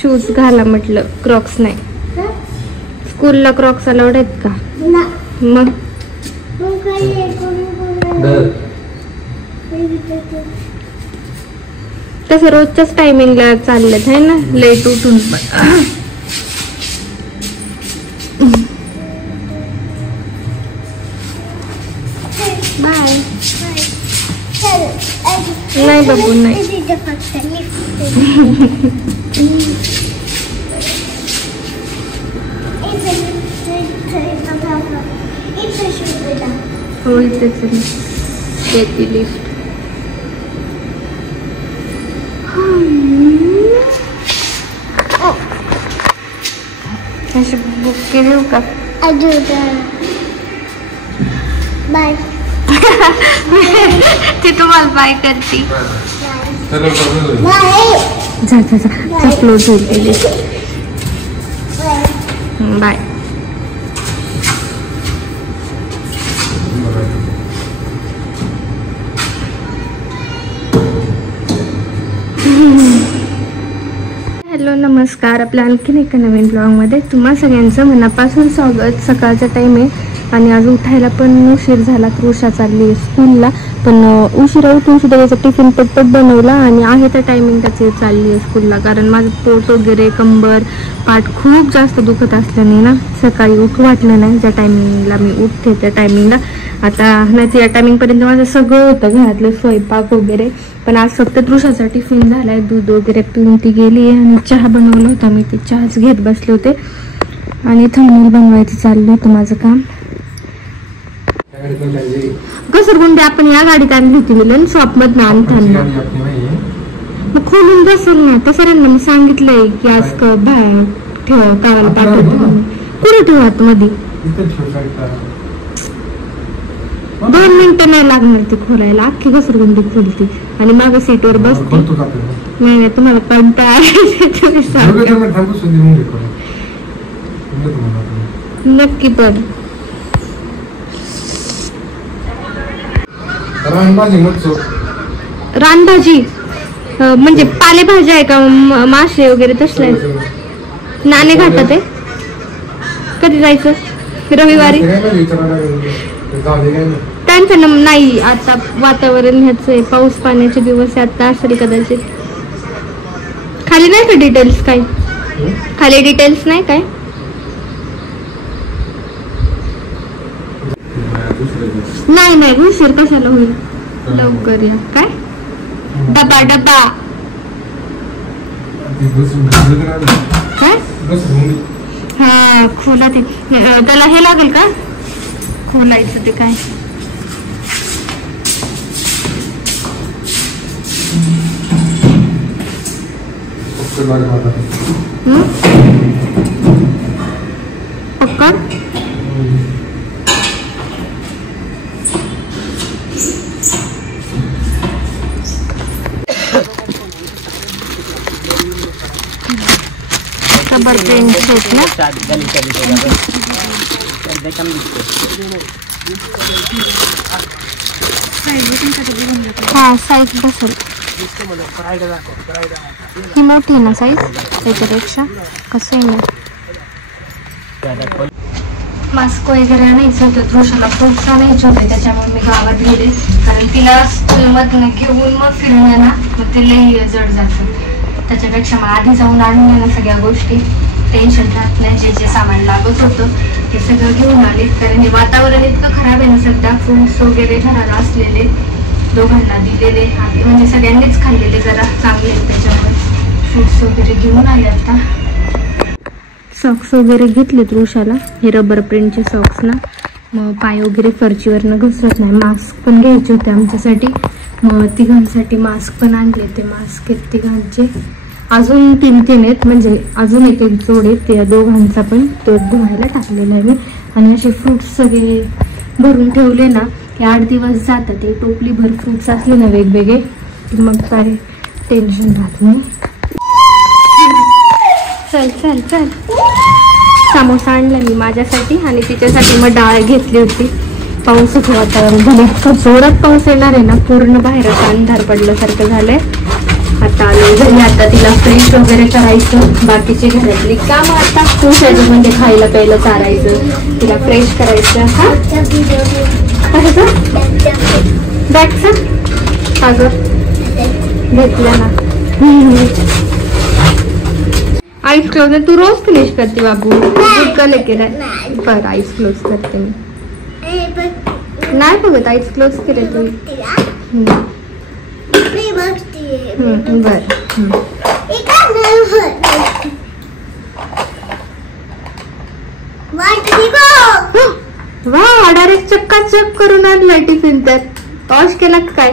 Shoes घाला म्हटलं, Crocs नाही. स्कूलला क्रॉक्स अलाउड आहेत का? मग तसं रोजच्याच टायमिंगला चाललेत आहे ना, लेट उठून. बाय. नाही बाबू नाही. हो इथेच येते लिफ्ट. अशी बुके देऊ का? बाय. ती तुम्हाला बाय करते. जा जा जा, क्लोज होईल. बाय. हॅलो नमस्कार. आपल्या आणखीन एका नवीन ब्लॉगमध्ये तुम्हा सगळ्यांचं मनापासून स्वागत. सकाळचा टाईम आहे आणि आज उठायला पण उशीर झाला. कृषा चालली आहे स्कूलला, पण उशिरा उठून सुद्धा त्याचा टिफिन पटपट बनवला आणि आहे त्या टायमिंग त्याची चालली आहे स्कूलला. कारण माझं पोट वगैरे कंबर पाठ खूप जास्त दुखत असल्याने ना सकाळी उठू वाटलं नाही. ज्या टायमिंगला मी उठते त्या टायमिंगला. आता नाही त्या टायमिंगपर्यंत माझं सगळं होतं घरातलं स्वयंपाक वगैरे, पण आज फक्त तृषाचा टिफिन झालाय. दूध वगैरे पिऊन ती गेली आणि चहा बनवला होता. मी ती चहाच घेत बसले होते आणि थंबनेल बनवायचं चाललं होतं माझं काम. घसरगुंडी आपण या गाडीत आणली होती मिलन, शॉप मधनं आणताना. मग खोलून बसेल ना तसं मी सांगितलंय की आज ठेवा कावाला पाठवतो. कुठे ठेवा मध्ये 2 मिनिटं नाही लागणार ती खोलायला. अख्खी घसरगुंडी खोलती आणि मागं सीटवर बसते. नाही तुम्हाला कंटाळा नक्की. पण रानभाजी म्हणजे पालेभाज्या आहे का? मासे वगैरे तसले नाणे घाटात आहे. कधी जायचं? रविवारी. त्यांचं नाही आता वातावरण ह्याचं आहे, पाऊस पाण्याचे दिवस आता असेल कदाचित. खाली नाही का डिटेल्स? काय खाली डिटेल्स नाही काय? नाही नाही उशीर कशाला होईल, लवकर या. काय डबा डबा काय? हा खोला ते. त्याला हे लागेल का खोलायचं? ते काय पक्कड? रबर पेन्स आहेत ना. हा साईज बसेल. ही मोठी आहे ना साईज त्याच्यापेक्षा. कसं आहे ना मास्क वगैरे आणायचं होतं. तृषाला फ्रुट्स आणायचे होते त्याच्यामुळे मी गावात गेले. कारण तिला स्कूलमधनं घेऊन मग फिरण्या ना मग ते लई जड जातं. त्याच्यापेक्षा मग आधी जाऊन आणून ना सगळ्या गोष्टी. टेन्शन राहत नाही. जे जे सामान लागत होतं ते सगळं घेऊन आले. कारण हे वातावरण इतकं खराब आहे ना सध्या. फ्रुट्स वगैरे घराला असलेले दोघांना दिलेले आणि म्हणजे सगळ्यांनीच खाल्लेले जरा चांगले आहेत. त्याच्यामुळे फ्रुट्स वगैरे घेऊन आले. आता सॉक्स वगैरे घेतले तृषाला, हे रबर प्रिंटचे सॉक्स ना. मग पाय वगैरे फरचीवरनं घसरत नाही. मास्क पण घ्यायचे होते आमच्यासाठी. मग तिघांसाठी मास्क पण आणले. ते मास्क आहेत तिघांचे. अजून 3 आहेत म्हणजे अजून एक जोड आहेत. त्या दोघांचा पण तो धुवायला टाकलेला आहे मी. आणि असे फ्रुट्स सगळे भरून ठेवले ना की 8 दिवस जातात. ते टोपली भर फ्रुट्स असले ना वेगवेगळे मग काय टेन्शन राहत नाही. चल चल चल. समोसा आणला मी माझ्यासाठी आणि तिच्यासाठी मग डाळ घेतली होती. पावसाचं वातावरण झालं. इतकं जोरात पाऊस येणार आहे ना. पूर्ण बाहेरच अंधार पडल्यासारखं झालंय. आता आलो घरी, आता तिला फ्रेश वगैरे करायचं, बाकीचे घरातली कामं आता तुझ्या म्हणजे खायला प्यायला चारायचं, तिला फ्रेश करायचं. हा बॅगचा अगं घेतलं ना. आईस क्लोज तू रोज फिनिश करते बाबू, कल केलं बरं आईस क्लोज करते मी. नाही बघत आईस क्लोज केले तू. बर वा डायरेक्ट चक्का चक करून आणलाय टिफिन, तर वॉश केला काय?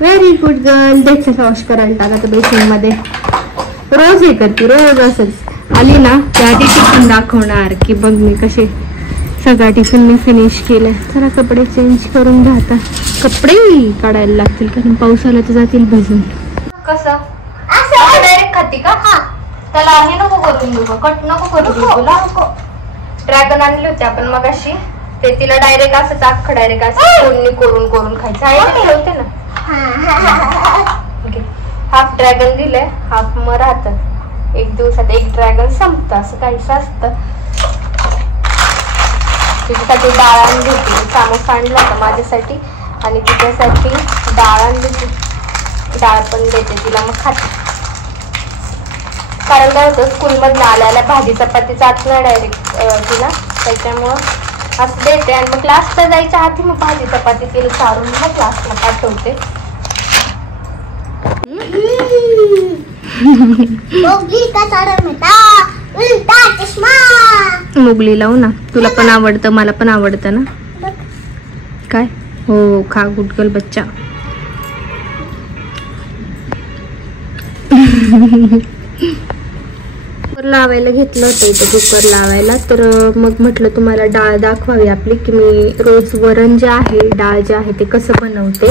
Very good girl. देख वॉश करायला टाका तर बेसिन मध्ये. रोज हे करते, रोज असंच. आली ना त्याआधी टिफिन दाखवणार की बघ मी कसे सगळा टिफिन मी फिनिश केलाय. जरा कपडे चेंज करून घाता, कपडे काढायला लागतील कारण पावसाला तर जातील भिजून. कसं डायरेक्ट खाती का? हा त्याला हे नको करून देऊ, कट नको करू देऊ तुला. ड्रॅगन आणले होते आपण मगाशी, ते तिला डायरेक्ट असं अख्खं डायरेक्ट असं फोडणी करून करून खायचं आहे. ठेवते ना, हाफ ड्रॅगन दिलंय, हाफ मग राहतं. एक दिवसात एक ड्रॅगन संपतं असं काहीच असतं. तिच्यासाठी डाळ आणली होती, सामोसा आणला होता माझ्यासाठी आणि तिच्यासाठी डाळ आणली होती. डाळ पण देते तिला मग खाते. कारण काय होतं स्कूलमधनं आल्याला भाजी चपाती जात नाही डायरेक्ट तिला, त्याच्यामुळं असं देते. आणि मग क्लासला जायच्या आधी मग भाजी चपाती तिला चारून मग क्लासला पाठवते. मुगली लावू ना, तुला पण आवडतं मला पण आवडतं ना. काय हो खा गुडगल बच्चा. कुकर लावायला घेतलं होतं इथं, कुकर लावायला. तर मग म्हटलं तुम्हाला डाळ दाखवावी आपली की मी रोज वरण जे आहे डाळ जे आहे ते कसं बनवते.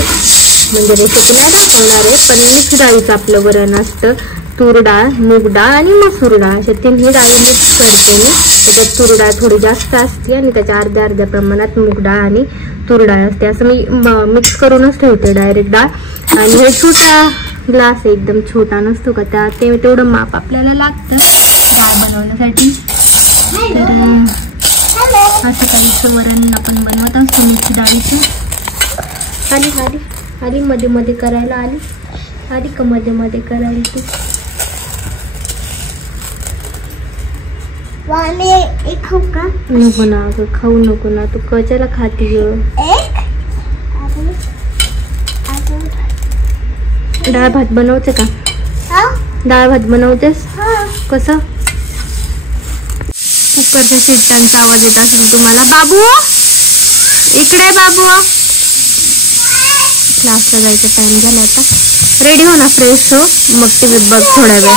म्हणजे रेसिपी नाही दाखवणार आहे, पण मिक्स डाळीचं आपलं वरण असतं. तूर डाळ, मूग डाळ आणि मसूर डाळ अशा तिन्ही डाळी मिक्स करते मी. त्याच्यात तूर डाळ थोडी जास्त असते आणि त्याच्या अर्ध्या अर्ध्या प्रमाणात मूग डाळ आणि तूर डाळ असते. असं मी मिक्स करूनच ठेवते डायरेक्ट डाळ. आणि हे छोटा ग्लास एकदम छोटा नसतो का, त्या तेवढं माप आपल्याला लागतं डाळ बनवण्यासाठी. तर असं काहीचं वरण आपण बनवत असतो मिक्स डाळीचं. आली आली आली मध्ये मध्ये करायला आली आली का मध्ये मध्ये करायला तू. नको ना अगं खाऊ नको ना, तू कशाला खाती ग. डाळ भात बनवते का? डाळ भात बनवतेस कसं? कुकरच्या शिट्ट्यांचा आवाज येत असेल तुम्हाला. बाबू इकडे, बाबू क्लासला जायचा टाइम झाला आता. रेडी हो ना, फ्रेश हो, मग टीव्ही बघ थोडा वेळ.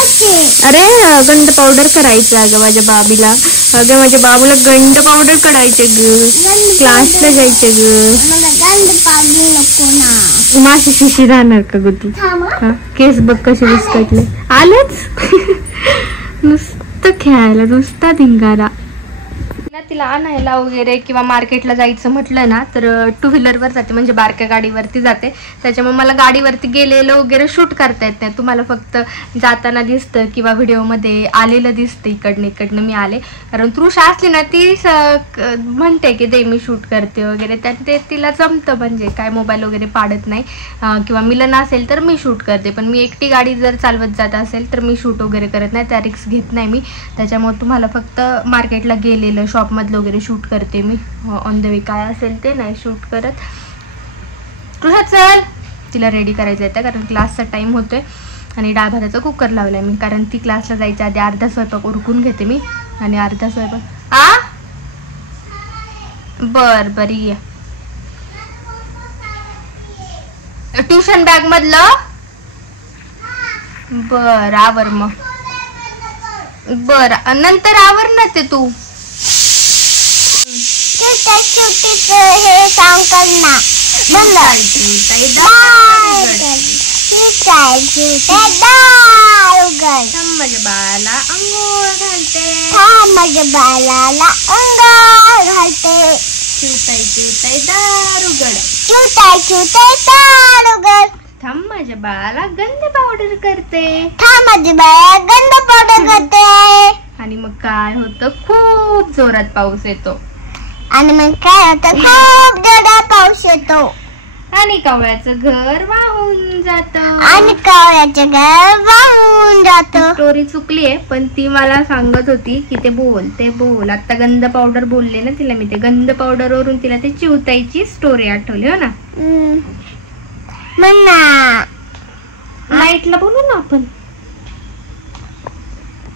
अरे गंड पावडर करायचं अगं माझ्या बाबीला. अगं माझ्या बाबूला गंड पावडर करायचे ग, क्लासला जायचे ग. माशी शिशी राहणार का ग तू? केस बघ कसे विस्कटले. आलेच नुसतं खेळायला, नुसता धिंगारा. तिला आणायला वगैरे किंवा मार्केटला जायचं म्हटलं ना तर टू व्हीलरवर जाते, म्हणजे बारक्या गाडीवरती जाते. त्याच्यामुळे मला गाडीवरती गेलेलं वगैरे शूट करता येत नाही. तुम्हाला फक्त जाताना दिसतं किंवा व्हिडिओमध्ये आलेलं दिसतं इकडनं मी आले. कारण तृषा असली ना ती म्हणते की दे मी शूट करते वगैरे, त्यात ते तिला जमतं, म्हणजे काय मोबाईल वगैरे पाडत नाही. किंवा मिलन असेल तर मी शूट करते, पण मी एकटी गाडी जर चालवत जात असेल तर मी शूट वगैरे करत नाही, त्या रिस्क घेत नाही मी. त्याच्यामुळे तुम्हाला फक्त मार्केटला गेलेलं शॉपमधलं वगैरे शूट करते मी. ऑन द वे काय असेल ते नाही शूट करत. तुला चल तिला रेडी करायचं येतं कारण क्लासचा टाइम होतोय. आणि डाळ भाताचा कुकर लावलाय मी, कारण ती क्लासला जायच्या आधी अर्धा स्वयंपाक उरकून घेते मी आणि अर्धा स्वयंपाक. बर बरी आहे. ट्युशन बॅग मधलं बर आवर, मग बर नंतर आवर ना ते तू. हे काम करना माझ्या बाळाला अंघोळ घालते, माझ्या बाळाला अंघोळ घालते. चिवताई चिवताई दारुगड, चिवताई चिवताई दारुगड. थांब माझ्या बाळाला गंध पावडर करते. थांब माझ्या बाळाला गंध पावडर करते. आणि मग काय होतं, खूप जोरात पाऊस येतो. आणि मग काय होतं, खूप जोरात पाऊस येतो. आणि कावळ्याचं घर वाहून जात. आणि कावळ्याचं घर वाहून जात. स्टोरी चुकली आहे, पण ती मला सांगत होती की ते बोल. आता गंध पावडर बोलले ना तिला मी, ते गंध पावडर वरून तिला ते चिवताईची स्टोरी आठवली. हो ना. मग ना नाईटला बोलू ना आपण,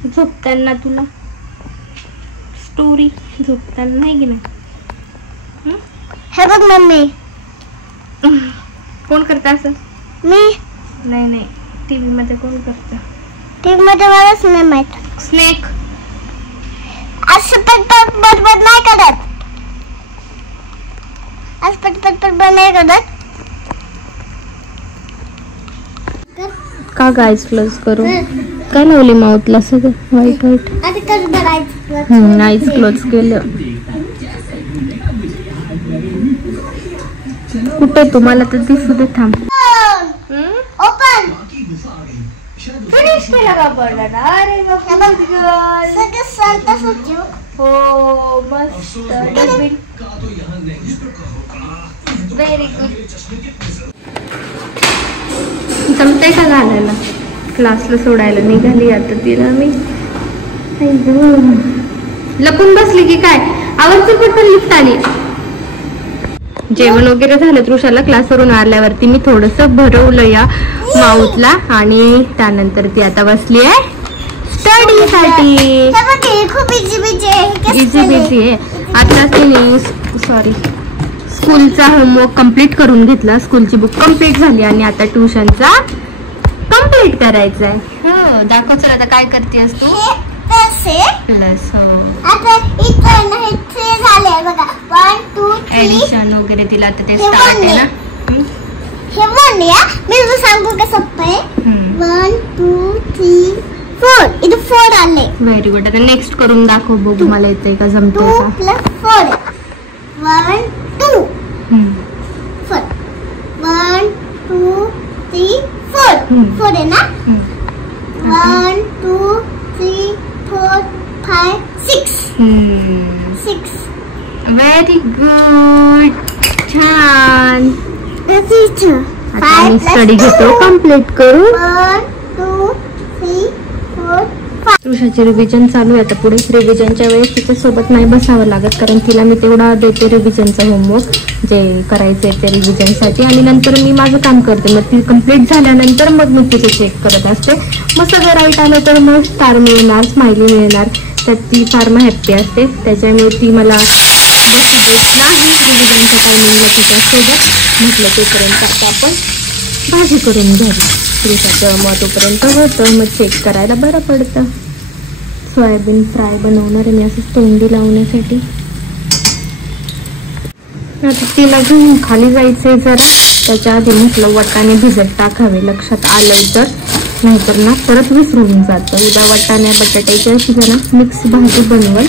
झोपताना तुला स्टोरी झोपताना नाही की नाही. हे बघ मम्मी, कोण करता असं? मी नाही, टीव्ही मध्ये कोण करत? टीव्ही मध्ये मलाच नाही माहित. स्नेक असं पटपट बडबड नाही करत. असं पटपट बडबड नाही करत. का गाईज क्लोज करू? काय लावली माउथला सगळं व्हाईट व्हाईट? आता कसं भरायचं? आईज क्लोज केलं. कुठे तुम्हाला तर दिसू दे. थांब. ओपन. फिनिश केला का बोलला ना? अरे सगळं शांत सुचू. हो मस्त. Very good. जमतंय का घालायला? क्लासला सोडायला निघाली आता तिला मी. लपून बसली की काय? आवडते पटकन लिफ्ट आली. जेवण वगैरे झालं. तृषाला क्लासवरून आल्यावरती मी थोडस भरवलं या माउथला आणि त्यानंतर ती आता बसली आहे स्टडी साठी. खूप इझी बिझी आहे. आता तिने स्कूलचा होमवर्क कम्प्लीट करून घेतला. स्कूलची बुक कम्प्लीट झाली आणि आता ट्युशनचा कम्प्लीट करायचा आहे. हो दाखव. चल आता काय करतेस तू? प्लस. हो आता इथं ना हे झाले बघा. 1 2 3 एडिशन वगैरे तिला आता ते स्टार्ट आहे ना. हे वन या. मी तुला सांगू का सोपं आहे. 1 2 3 4. इथं 4 आले. Very good. आता नेक्स्ट करून दाखव बघू मला येतंय का, जमतंय 2 का. + 4 1 2 4. 1 2 3 4. 4 आहे ना. 1 2 3 4 5 6. 6. Very good. छान. आता मी स्टडी घेतो कम्प्लीट करू. 1 2 3 4 5. तृषाची रिव्हिजन चालू आहे. आता पुढे रिव्हिजनच्या वेळेस तिच्या सोबत नाही बसावं लागत, कारण तिला मी तेवढा देते रिव्हिजनचा होमवर्क जे करायचंय ते रिव्हिजनसाठी, आणि नंतर मी माझं काम करते. मग ती कम्प्लीट झाल्यानंतर मग मी तिथे चेक करत असते. मग सगळं राईट आलं तर मग स्टार मिळणार, स्माइली मिळणार. त्यात ती फार मग हॅप्पी असते. त्याच्यामुळे ती मला बसू देत नाही रिव्हिजनच्या टायमिंगला तिच्यासोबत. म्हटलं तोपर्यंत आता आपण भाजी करून घ्यावी. तृषाचं मग तोपर्यंत होतं, मग चेक करायला बरं पडतं. सोयाबीन फ्राय बनवणार आहे मी असं तोंडी लावण्यासाठी. आता तिला घेऊन खाली जायचंय जरा. त्याच्या आधी म्हटलं वाटाणे भिजत टाकावे, लक्षात आलं तर, नाहीतर ना परत विसरून जातं. उद्या वाटाण्या बटाट्याची अशी जरा मिक्स भाजी बनवल,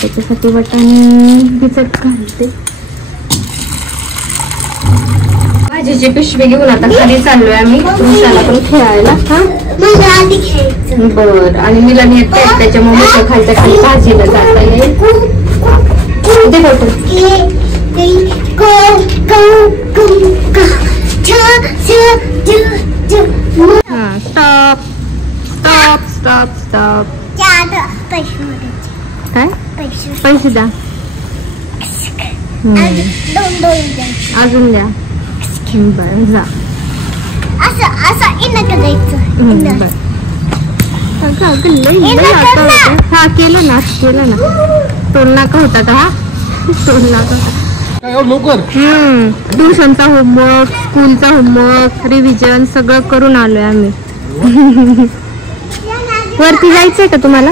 त्याच्यासाठी वाटाणे भिजत घालते. भाजीची पिशवी घेऊन आता खाली चाललोय आम्ही. तृषाला पण खेळायला. बर. आणि मला येत त्याच्यामुळे खालच्या खाली भाजीला जाता येईल. हा स्टॉप स्टॉप स्टॉप स्टॉप. काय पैसे द्या. अजून द्या. बरं जा. हा केलं ना टोल नाका होता का? हा टोल नाका. ट्युशनचा होमवर्क, स्कूलचा होमवर्क, रिव्हिजन सगळं करून आलोय आम्ही. वरती जायचंय का तुम्हाला?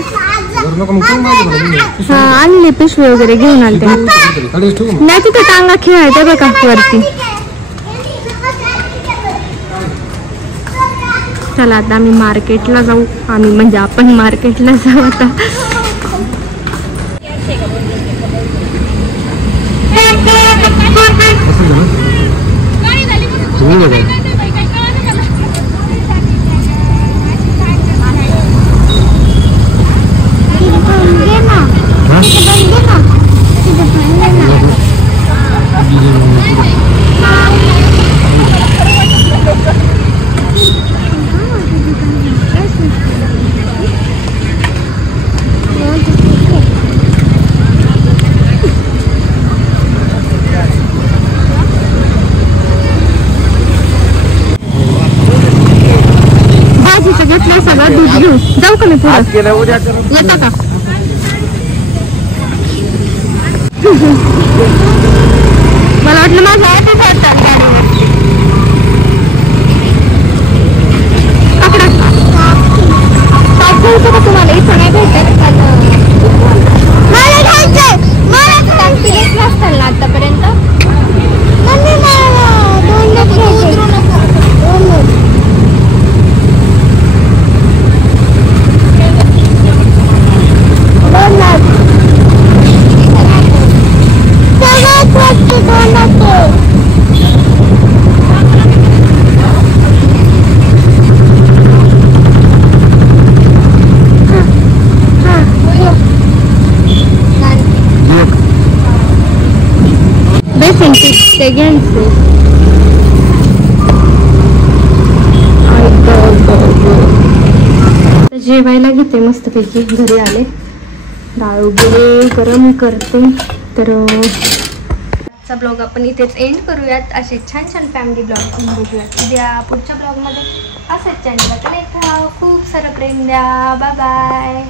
हा आणली पिशवी वगैरे घेऊन आलते. नाही तिथे टांगा खेळायचं बघा वरती. चला आता आम्ही मार्केटला जाऊ. आम्ही म्हणजे आपण मार्केटला जाऊ आता. दूध घेऊ. जाऊ का मी पुढे? येता का? मला वाटलं माझ्या आधी जातात गाडीवर. पकडा. घ्यायचं का तुम्हाला? इथं नाही भेटत मला घ्यायचंय. मला पिलेच नसताल ना आतापर्यंत. मम्मी मला दोनच घ्यायचे. ते घ्यायचे. जेवायला घेते मस्तपैकी. घरी आले, डाळ वगैरे गरम करते. तर आजचा ब्लॉग आपण इथेच एंड करूयात. असे छान छान फॅमिली ब्लॉग पण बघूयात उद्या पुढच्या ब्लॉगमध्ये. असंच चॅनलला कनेक्ट राहा. खूप सारं प्रेम द्या. Bye bye.